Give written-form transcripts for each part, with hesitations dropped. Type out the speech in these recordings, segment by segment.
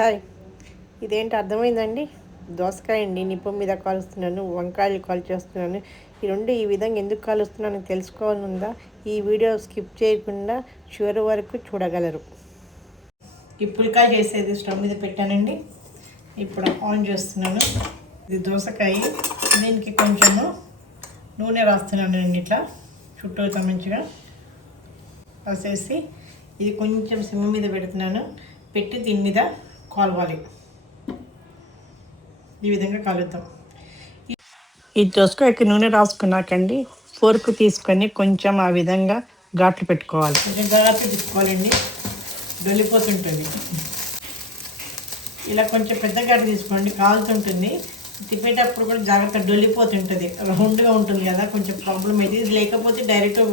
Hi, ఇదేంటి అర్థమైందండి? దోసకాయ అండి, నిప్పు మీద కాలుస్తున్నాను, వంకాయలు కాల్చేస్తున్నాను. ఈ విధంగా ఎందుకు కాలుస్తున్నానో తెలుసుకోవాలనుందా? ఈ వీడియో స్కిప్ చేయకుండా చివరి వరకు చూడగలరు. ఈ పుల్కాయ చేసేది స్టవ్ మీద పెట్టానండి. ఇప్పుడు ఆన్ చేస్తున్నాను. ఇది దోసకాయ. దీనికి కొంచెము నూనె రాస్తున్నాను అండి. ఇట్లా చుట్టూతో మంచిగా రాసేసి ఇది కొంచెం సిమ్ మీద పెడుతున్నాను. పెట్టి దీని మీద కాలవాలి. ఈ విధంగా కలుద్దాం. ఈ దోసకాయకి నూనె రాసుకున్నాకండి ఫోర్క్ తీసుకొని కొంచెం ఆ విధంగా ఘాట్లు పెట్టుకోవాలి. కొంచెం ఘాట్లు తిప్పుకోవాలండి, డొల్లిపోతుంటుంది. ఇలా కొంచెం పెద్ద ఘాటు తీసుకోండి, కాలుతుంటుంది. తిప్పేటప్పుడు కూడా జాగ్రత్త, డొల్లిపోతుంటుంది. రౌండ్గా ఉంటుంది కదా, కొంచెం ప్రాబ్లం అయితే. ఇది లేకపోతే డైరెక్ట్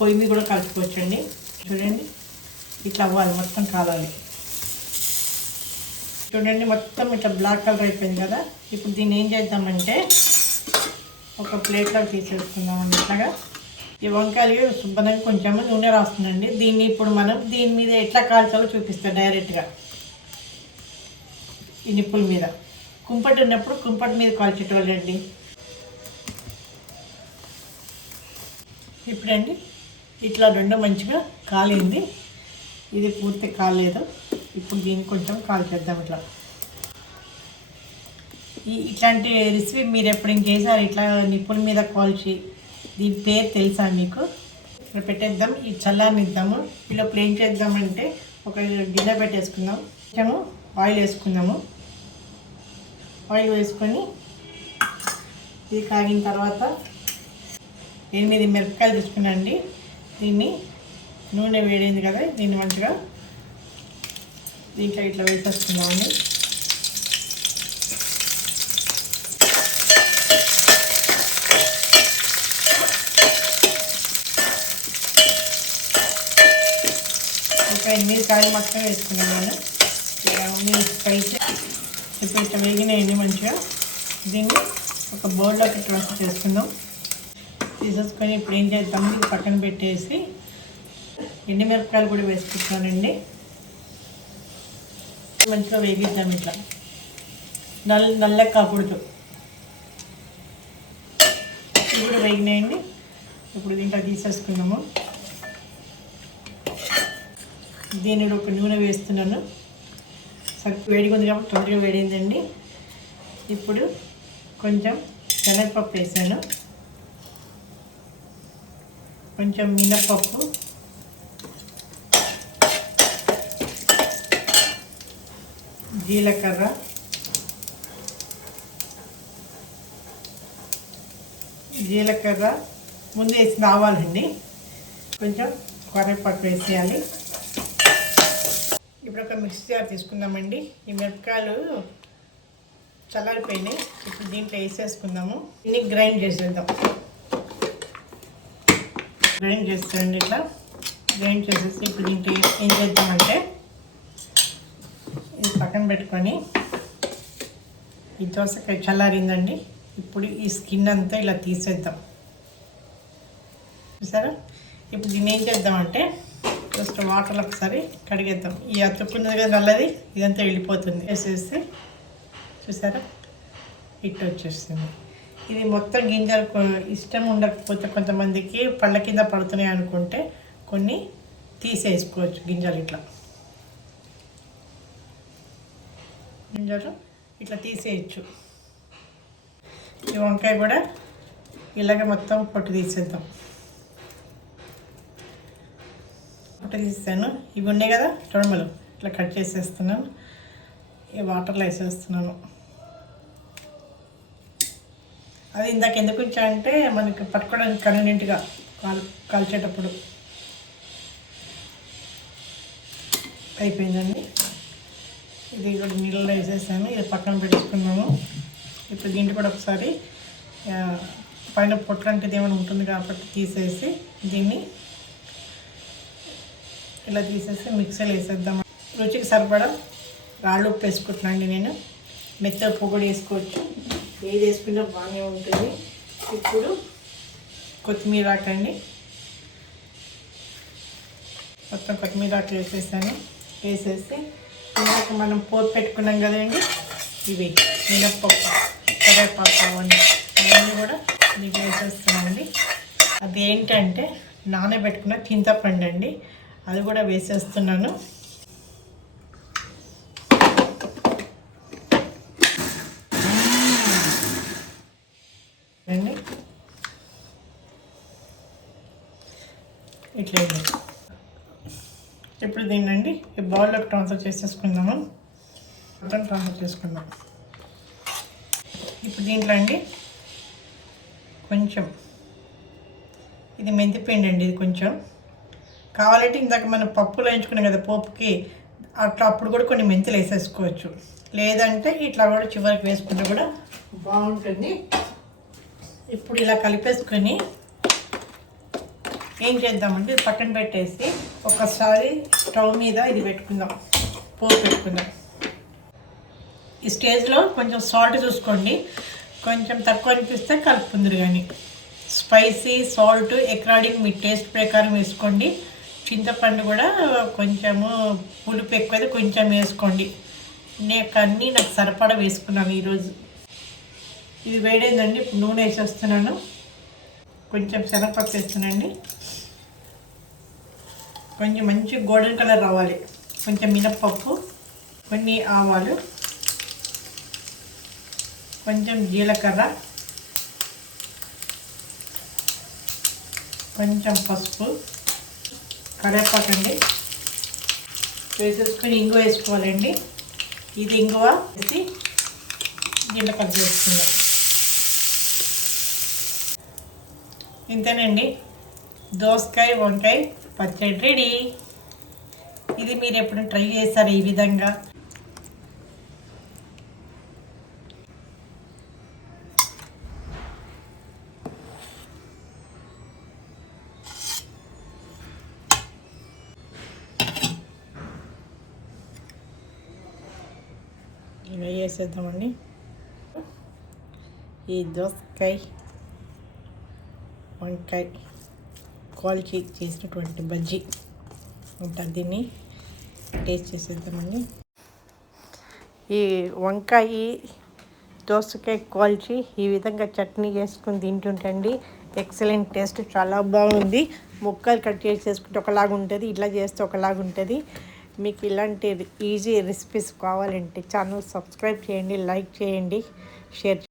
పొయ్యి మీద కూడా కలుపుకోవచ్చండి. చూడండి, ఇట్లా అవ్వాలి, మొత్తం కాలాలి. చూడండి, మొత్తం ఇట్లా బ్లాక్ కలర్ అయిపోయింది కదా. ఇప్పుడు దీన్ని ఏం చేద్దామంటే ఒక ప్లేట్లో తీసేసుకుందామండి. ఇట్లాగా ఈ వంకాయలు శుభ్రంగా కొంచెం నూనె రాస్తుందండి. దీన్ని ఇప్పుడు మనం దీని మీద ఎట్లా కాల్చాలో చూపిస్తాం డైరెక్ట్గా. ఈ నిప్పుల మీద కుంపటి ఉన్నప్పుడు కుంపటి మీద కాల్చేటోళ్ళండి. ఇప్పుడండి ఇట్లా రెండు మంచిగా కాలింది. ఇది పూర్తి కాలేదు. ఇప్పుడు దీన్ని కొంచెం కాల్చేద్దాం. ఇట్లాంటి రెసిపీ మీరు ఎప్పుడైనా చేశారు? ఇట్లా నిప్పుల మీద కాల్చి, దీని పేరు తెలుసా మీకు? ఇక్కడ పెట్టేద్దాం, ఈ చల్లారనిద్దాము. ఇలా ఏం చేద్దామంటే ఒక గిన్నె పెట్టేసుకుందాం. కొంచెము ఆయిల్ వేసుకుందాము. ఆయిల్ వేసుకొని ఇది కాగిన తర్వాత 8 మిరపకాయలు తీసుకున్నాండి. దీన్ని నూనె వేడైంది కదా, దీన్ని మంచిగా దీంట్లో ఇట్లా వేసేసుకుందామండి. ఒక 8 కాయలు మొత్తం వేసుకున్నాను నేను. మీరు స్పైసీ ఇప్పుడు ఇట్లా వేగినాయండి మంచిగా. దీన్ని ఒక బౌల్లోకి ట్రాన్స్ఫర్ చేసుకుందాం. తీసేసుకొని ఇప్పుడు ఏం చేద్దాము, పక్కన పెట్టేసి ఎండుమిరపకాయలు కూడా వేసుకుంటున్నానండి. మంచిగా వేగిద్దాం. ఇట్లా నల్ల కాకూడదు. ఇవి కూడా వేగినాయండి. ఇప్పుడు దీంట్లో తీసేసుకున్నాము. దీన్ని ఒక నూనె వేస్తున్నాను. వేడిగా ఉంది కాబట్టి తొందరగా వేడిందండి. ఇప్పుడు కొంచెం శనగపప్పు వేసాను, కొంచెం మినప్పప్పు, జీలకర్ర, ముందు వేసి రావాలండి. కొంచెం కరివేపాకు వేసేయాలి. ఇప్పుడు ఒక మిక్సీ జార్ తీసుకుందామండి. ఈ మిరపకాయలు చల్లారిపోయినాయి. ఇప్పుడు దీంట్లో వేసేసుకుందాము. దీన్ని గ్రైండ్ చేసేద్దాం. గ్రైండ్ చేస్తామండి. ఇట్లా గ్రైండ్ చేసేసి ఇప్పుడు దీంట్లో ఏం చేద్దామంటే ఇది పక్కన పెట్టుకొని, ఈ దోసకాయ చల్లారిందండి. ఇప్పుడు ఈ స్కిన్ అంతా ఇలా తీసేద్దాం. చూసారా? ఇప్పుడు దీన్ని ఏం చేద్దామంటే జస్ట్ వాటర్లో ఒకసారి కడిగేద్దాం. ఈ అతుక్కున్నది కదా నల్లది, ఇదంతా వెళ్ళిపోతుంది. వేసేసి చూసారా, ఇట్టు వచ్చేస్తుంది. ఇది మొత్తం గింజలు ఇష్టం ఉండకపోతే కొంతమందికి పళ్ళ కింద పడుతున్నాయి అనుకుంటే కొన్ని తీసేసుకోవచ్చు గింజలు. ఇట్లా తీసేయచ్చు. ఈ వంకాయ కూడా ఇలాగే మొత్తం పొట్టు తీసేద్దాం. పొట్టు తీసాను. ఇవి ఉన్నాయి కదా తొడమలు, ఇట్లా కట్ చేసేస్తున్నాను. ఈ వాటర్లో వేసేస్తున్నాను. అది ఇందాక ఎందుకు వచ్చాయంటే మనకి పట్టుకోవడానికి కన్వీనియంట్గా కాల్చేటప్పుడు. అయిపోయిందండి. ఇది కూడా నీళ్ళలో వేసేసాను. ఇది పక్కన పెట్టేసుకున్నాము. ఇప్పుడు దీంట్లో కూడా ఒకసారి పైన పొట్టు లాంటిది ఏమైనా ఉంటుంది కాబట్టి తీసేసి దీన్ని ఇలా తీసేసి మిక్సీలో వేసేద్దాం. రుచికి సరిపడా రాళ్ళు ఉప్పు వేసుకుంటున్నాండి నేను. మెత్త ఉప్పు కూడా వేసుకోవచ్చు, ఏది వేసుకున్నా బాగానే ఉంటుంది. ఇప్పుడు కొత్తిమీర ఆకండి, మొత్తం కొత్తిమీర ఆకు వేసేసాను. వేసేసి ఇందాక మనం పోపు పెట్టుకున్నాం కదండి, ఇవి మినప్పప్పు, కరివేపాకు అవన్నీ కూడా ఇది వేసేస్తున్నామండి. అదేంటంటే నానబెట్టుకున్న చింతపండు అండి, అది కూడా వేసేస్తున్నాను. అండి ఇట్లా ఇప్పుడు దీన్నండి ఈ బౌల్లోకి ట్రాన్స్ఫర్ చేసేసుకుందాము. మొత్తం ట్రాన్స్ఫర్ చేసుకుందాం. ఇప్పుడు దీంట్లో అండి కొంచెం ఇది మెంతిపిండి అండి, ఇది కొంచెం కావాలంటే ఇందాక మనం పప్పులో వేయించుకున్నాం కదా పోపుకి, అట్లా అప్పుడు కూడా కొన్ని మెంతులు వేసేసుకోవచ్చు. లేదంటే ఇట్లా కూడా చివరికి వేసుకుంటే కూడా బాగుంటుంది. ఇప్పుడు ఇలా కలిపేసుకొని ఏం చేద్దామంటే ఇది పక్కన పెట్టేసి ఒకసారి స్టవ్ మీద ఇది పెట్టుకుందాం, పోపు పెట్టుకుందాం. ఈ స్టేజ్లో కొంచెం సాల్ట్ చూసుకోండి, కొంచెం తక్కువ అనిపిస్తే కలుపుకుందరు. కానీ స్పైసీ సాల్ట్ అకార్డింగ్ మీ టేస్ట్ ప్రకారం వేసుకోండి. చింతపండు కూడా కొంచెము పులుపు ఎక్కువైతే కొంచెం వేసుకోండి. నాకు సరిపడా వేసుకున్నాను ఈరోజు. ఇది వేడైందండి, ఇప్పుడు నూనె వేసేస్తున్నాను. కొంచెం శనగపప్పు వేస్తున్నానండి, కొంచెం మంచి గోల్డెన్ కలర్ రావాలి. కొంచెం మినప్పప్పు, కొన్ని ఆవాలు, కొంచెం జీలకర్ర, కొంచెం పసుపు, కరివేపాకు అండి వేసేసుకొని ఇంగువ వేసుకోవాలండి. ఇది ఇంగువ వేసి జీలకర్ర వేసుకుందాం. ఇంతేనండి, దోసకాయ వంకాయ పచ్చడి రెడీ. ఇది మీరు ఎప్పుడు ట్రై చేస్తారు ఈ విధంగా? ఇలా చేసేద్దామండి. ఈ దోసకాయ వంకాయ క్వాలిటీ చేసినటువంటి బజ్జీ ఉంటుంది, దీన్ని టేస్ట్ చేసేద్దామండి. ఈ వంకాయ దోసకాయ క్వాలిటీ ఈ విధంగా చట్నీ చేసుకుని తింటుంటండి, ఎక్సలెంట్ టేస్ట్, చాలా బాగుంది. ముక్కలు కట్ చేసి చేసుకుంటే ఒకలాగా ఉంటుంది, ఇట్లా చేస్తే ఒకలాగా ఉంటుంది. మీకు ఇలాంటి ఈజీ రెసిపీస్ కావాలంటే ఛానల్ సబ్స్క్రైబ్ చేయండి, లైక్ చేయండి, షేర్ చేయండి.